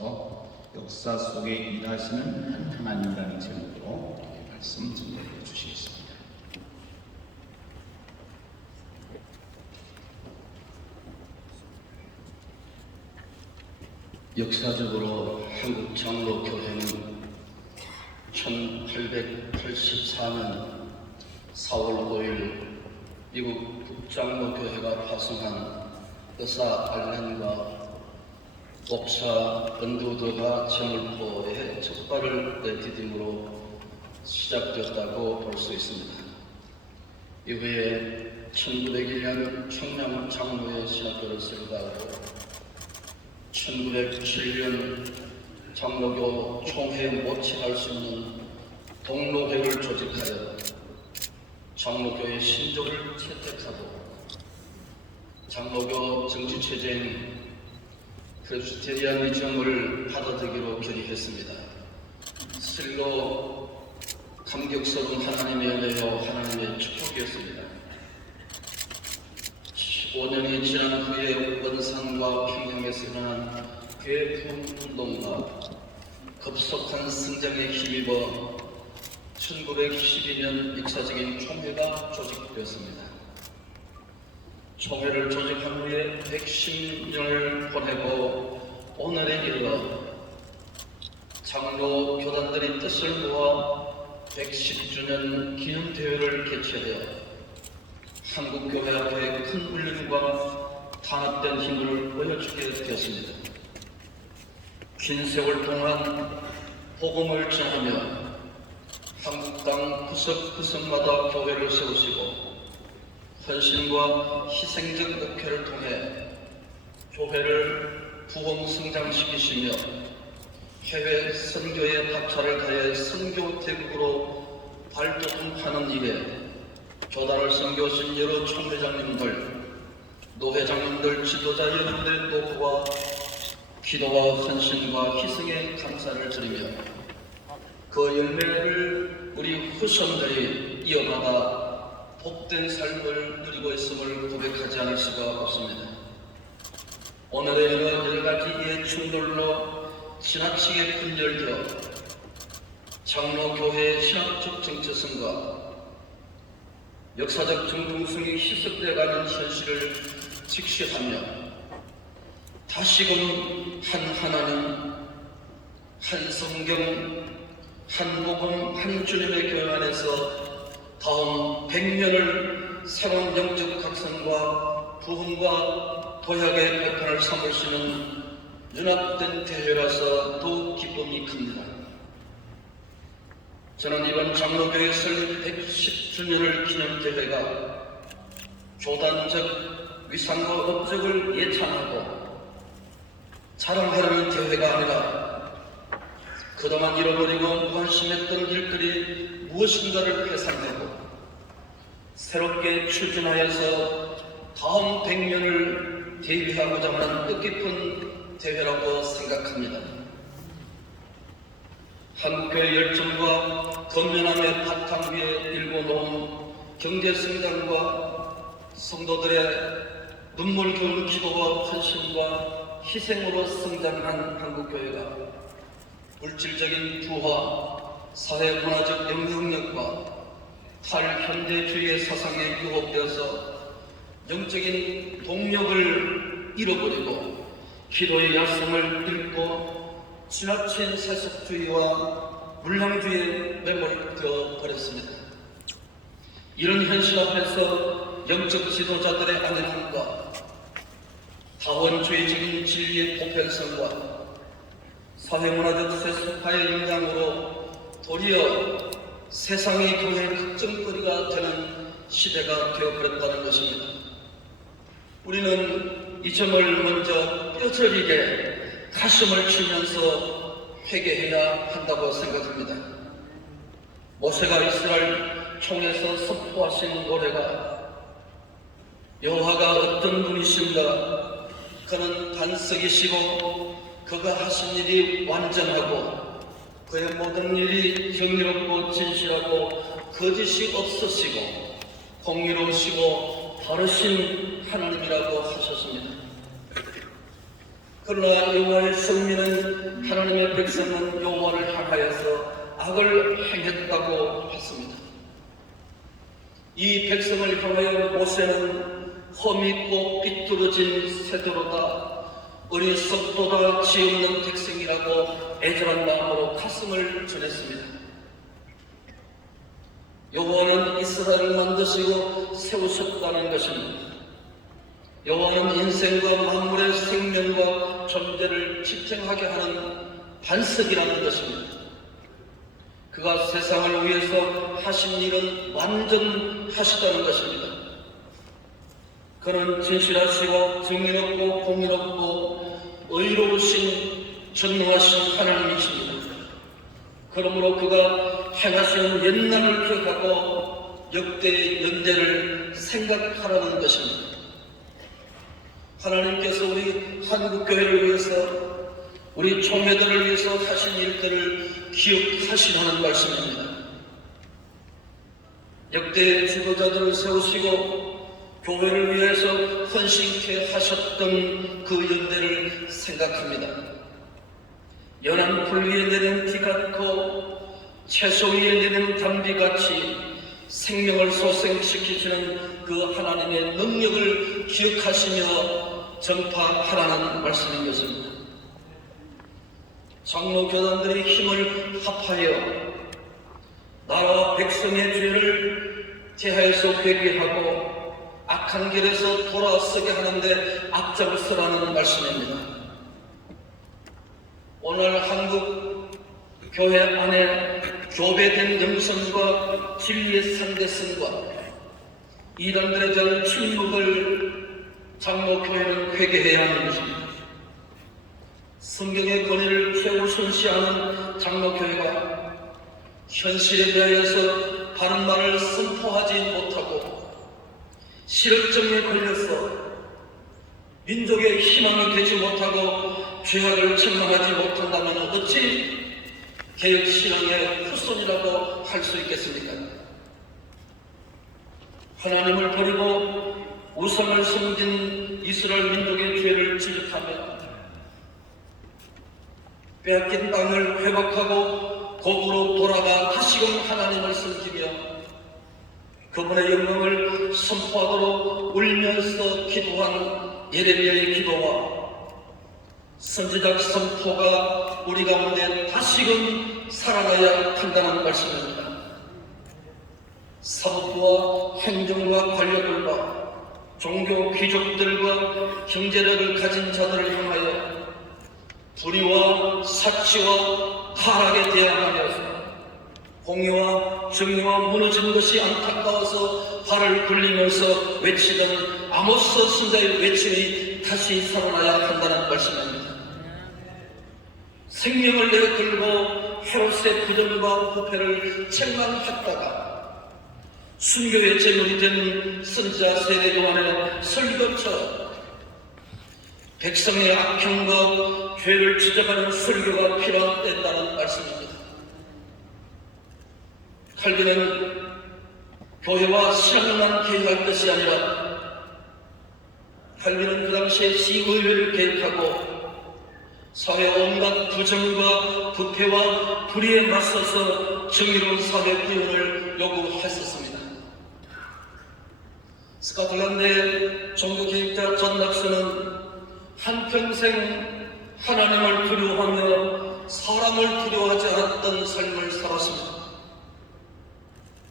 하셔서 역사 속에 일하시는 하나님이라는 제목으로 말씀 증거해 주시겠습니다. 역사적으로 한국 장로교회는 1884년 4월 5일 미국 북장로교회가 파송한 의사 알렌과 목사 은두드가 제물포에 적발을 내디딤으로 시작되었다고 볼 수 있습니다. 이후에 1901년 청량 장로회 신학교를 설립하고 1907년 장로교 총회에 모집할 수 있는 동로회를 조직하여 장로교의 신조를 채택하고 장로교 정치체제인 프레스비테리아니즘을 받아들이기로 결의했습니다. 실로 감격스러운 하나님의 은혜요 하나님의 축복이었습니다. 15년이 지난 후에 원산과 평양에서 일어난 대부흥운동과 급속한 성장에 힘입어 1912년 역사적인 총회가 조직되었습니다. 총회를 조직한 후에 110년을 보내고 오늘에 이르러 장로 교단들이 뜻을 모아 110주년 기념대회를 개최하여 한국교회 앞에 큰 울림과 단합된 힘을 보여주게 되었습니다. 긴 세월 동안 복음을 전하며 한국 땅 구석구석마다 교회를 세우시고 헌신과 희생적 목회를 통해 교회를 부흥 성장시키시며 해외 선교의 박차를 가해 선교 대국으로 발돋움하는 일에 교단을 선교하신 여러 총회장님들, 노회장님들, 지도자 여러분들의 노고와 기도와 헌신과 희생에 감사를 드리며 그 열매를 우리 후손들이 이어받아 복된 삶을 누리고 있음을 고백하지 않을 수가 없습니다. 오늘의 여러 가지 이해 충돌로 지나치게 분열되어 장로교회의 신학적 정체성과 역사적 정통성이 희석되어가는 현실을 직시하며 다시금 한 하나님, 한 성경, 한 복음, 한 주님의 교회 안에서 다음 100년을 새로운 영적 각성과 부흥과 도약의 발판을 삼을 수 있는 연합된 대회라서 더욱 기쁨이 큽니다. 저는 이번 장로교회 설립 110주년을 기념 대회가 교단적 위상과 업적을 예찬하고 자랑하려는 대회가 아니라 그동안 잃어버리고 무관심했던 일들이 무엇인가를 회상하고 새롭게 추진하여서 다음 100년을 대비하고자 하는 뜻깊은 대회라고 생각합니다. 한국교회 열정과 건면함의 바탕 위에 일궈놓은 경제성장과 성도들의 눈물겨운 기도와 헌신과 희생으로 성장한 한국교회가 물질적인 부와 사회문화적 영향력과 탈현대주의의 사상에 유혹되어서 영적인 동력을 잃어버리고 기도의 야성을 잃고 지나친 세속주의와 물량주의에 매몰되어 버렸습니다. 이런 현실 앞에서 영적 지도자들의 안일함과 다원주의적인 진리의 보편성과 사회문화적 세속화의 영향으로 도리어 세상의 교회의 걱정거리가 되는 시대가 되어버렸다는 것입니다. 우리는 이 점을 먼저 뼈저리게 가슴을 치면서 회개해야 한다고 생각합니다. 모세가 이스라엘 총에서 선포하신 노래가 여호와가 어떤 분이신가, 그는 반석이시고 그가 하신 일이 완전하고 그의 모든 일이 정의롭고 진실하고 거짓이 없으시고 공의로우시고 바르신 하나님이라고 하셨습니다. 그러나 여호와의 성민은 때는 하나님의 백성은 여호와를 향하여서 악을 행했다고 했습니다. 이 백성을 향하여 모세는 험있고 삐뚤어진 세도로다 어리석도다 지없는 백성이라고 애절한 마음으로 가슴을 전했습니다. 여호와는 이스라엘을 만드시고 세우셨다는 것입니다. 여호와는 인생과 만물의 생명과 존재를 집행하게 하는 반석이라는 것입니다. 그가 세상을 위해서 하신 일은 완전하시다는 것입니다. 그는 진실하시고 정의롭고 공의롭고 의로우신 전능하신 하나님이십니다. 그러므로 그가 행하시는 옛날을 기억하고 역대의 연대를 생각하라는 것입니다. 하나님께서 우리 한국교회를 위해서 우리 총회들을 위해서 하신 일들을 기억하시라는 말씀입니다. 역대의 지도자들을 세우시고 교회를 위해서 헌신케 하셨던 그 연대를 생각합니다. 연한 풀 위에 내리는 비 같고 채소 위에 내리는 단비같이 생명을 소생시키시는 그 하나님의 능력을 기억하시며 전파하라는 말씀인 것입니다. 장로 교단들이 힘을 합하여 나라와 백성의 죄를 대하여서 회개하고 악한 길에서 돌아서게 하는데 앞장서라는 말씀입니다. 오늘 한국 교회 안에 교배된 영성과 진리의 상대성과 이단들에 대한 침묵을 장로교회는 회개해야 하는 것입니다. 성경의 권위를 최우선시하는 장로교회가 현실에 대하여서 바른 말을 선포하지 못하고 실업증에 걸려서 민족의 희망이 되지 못하고 죄악을 책망하지 못한다면 어찌 개혁신앙의 후손이라고 할 수 있겠습니까? 하나님을 버리고 우상을 섬긴 이스라엘 민족의 죄를 지적하며 빼앗긴 땅을 회복하고 거꾸로 돌아가 다시금 하나님을 섬기며 그분의 영광을 선포하도록 울면서 기도한 예레미야의 기도와 선지자 선포가 우리 가운데 다시금 살아나야 한다는 말씀입니다. 사법부와 행정과 관료들과 종교 귀족들과 경제력을 가진 자들을 향하여 불의와 사치와 타락에 대항하면서 공의와 정의와 무너진 것이 안타까워서 발을 굴리면서 외치던 아모스 선자의 외침이 다시 살아나야 한다는 말씀입니다. 생명을 내어 걸고 헤롯의 부정과 부패를 책망했다가 순교의 제물이 된 선지자 세례 요한의 설교처럼 백성의 악행과 죄를 지적하는 설교가 필요하다는 말씀입니다. 칼빈은 교회와 신앙만 개혁할 것이 아니라 칼빈은 그 당시에 시의회를 개혁하고 사회 온갖 부정과 부패와 불의에 맞서서 정의로운 사회 구현을 요구했었습니다. 스코틀랜드의 종교개혁자 존 락스는 한평생 하나님을 두려워하며 사람을 두려워하지 않았던 삶을 살았습니다.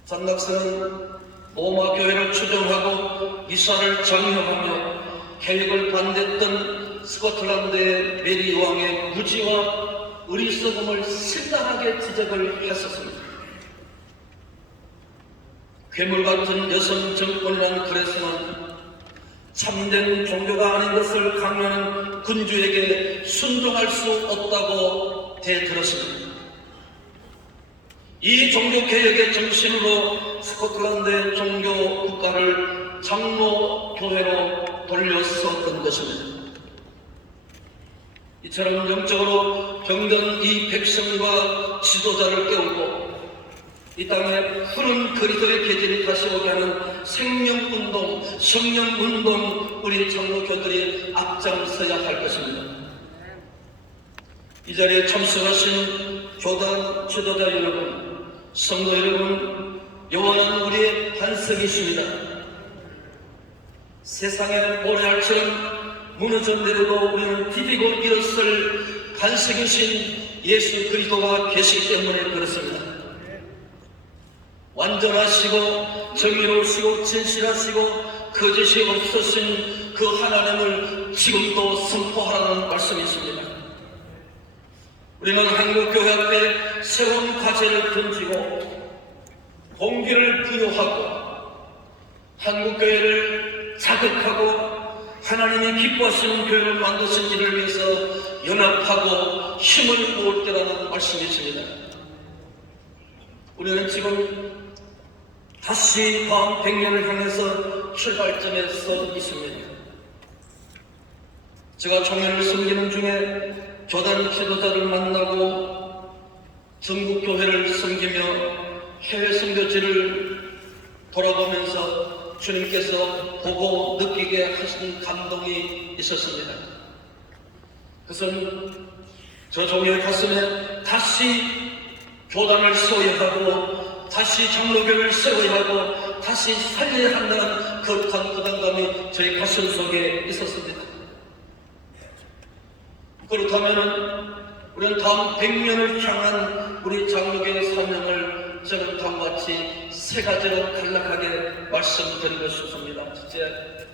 존 락스는 로마 교회를 추종하고 미사를 장려하며 개혁을 반대했던 스코틀랜드의 메리 왕의 무지와 어리석음을 신랄하게 지적을 했었습니다. 괴물 같은 여성 정권이라는 글에서는 참된 종교가 아닌 것을 강요하는 군주에게 순종할 수 없다고 대들었습니다. 이 종교개혁의 정신으로 스코틀랜드의 종교 국가를 장로교회로 돌려섰던 것입니다. 이처럼 영적으로 병든 이 백성과 지도자를 깨우고 이 땅에 푸른 그리스도의 계절이 다시 오게 하는 생명운동, 성령운동 우리 장로교들이 앞장서야 할 것입니다. 이 자리에 참석하신 교단 지도자 여러분, 성도 여러분, 여호와는 우리의 반석이십니다. 세상의 모래알처럼 무너져 내려도 우리는 디디고 일어설 반석이신 예수 그리스도가 계시기 때문에 그렇습니다. 완전하시고 정의로우시고 진실하시고 거짓이 없으신 그 하나님을 지금도 선포하라는 말씀이 있습니다. 우리는 한국교회 앞에 새로운 과제를 던지고 공기를 부여하고 한국교회를 자극하고 하나님이 기뻐하시는 교회를 만드신 일을 위해서 연합하고 힘을 모을 때라는 말씀이 있습니다. 우리는 지금 다시 다음 100년을 향해서 출발점에 서 있습니다. 제가 총회를 섬기는 중에 교단 지도자를 만나고 전국 교회를 섬기며 해외 선교지를 돌아보면서 주님께서 보고 느끼게 하신 감동이 있었습니다. 그것은 저 종교의 가슴에 다시 교단을 세워야 하고 다시 장로교를 세워야 하고 다시 살려야 한다는 거룩한 부담감이 저희 가슴 속에 있었습니다. 그렇다면 우리는 다음 100년을 향한 우리 장로교의 사명을 저는 다음과 같이 세 가지로 간략하게 말씀드리고 싶습니다. 첫째,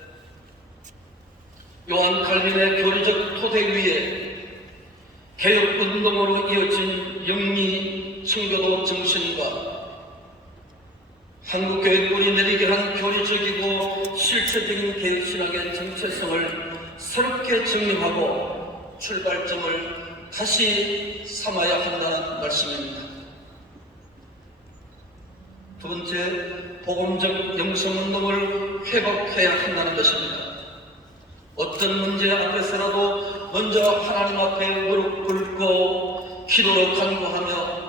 요한 칼빈의 교리적 토대 위에 개혁운동으로 이어진 영리 청교도 정신과 한국교회 뿌리 내리게 한 교리적이고 실체적인 개혁신학의 정체성을 새롭게 정립하고 출발점을 다시 삼아야 한다는 말씀입니다. 두 번째, 복음적 영성운동을 회복해야 한다는 것입니다. 어떤 문제 앞에서라도 먼저 하나님 앞에 무릎 꿇고 기도로 간구하며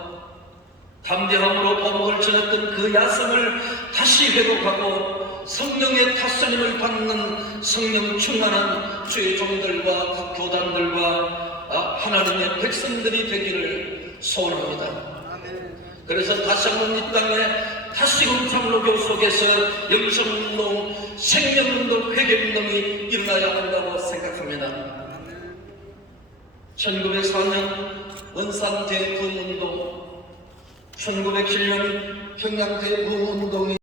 담대함으로 복음을 전했던 그 야성을 다시 회복하고 성령의 다스림을 받는 성령 충만한 주의 종들과 각 교단들과 하나님의 백성들이 되기를 소원합니다. 그래서 다시 한번 이 땅에 다시금 장로교 속에서 영성운동, 생명운동, 회개운동이 일어나야 한다고 생각합니다. 1904년 원산 대부흥운동, 1907년 평양 대부흥운동이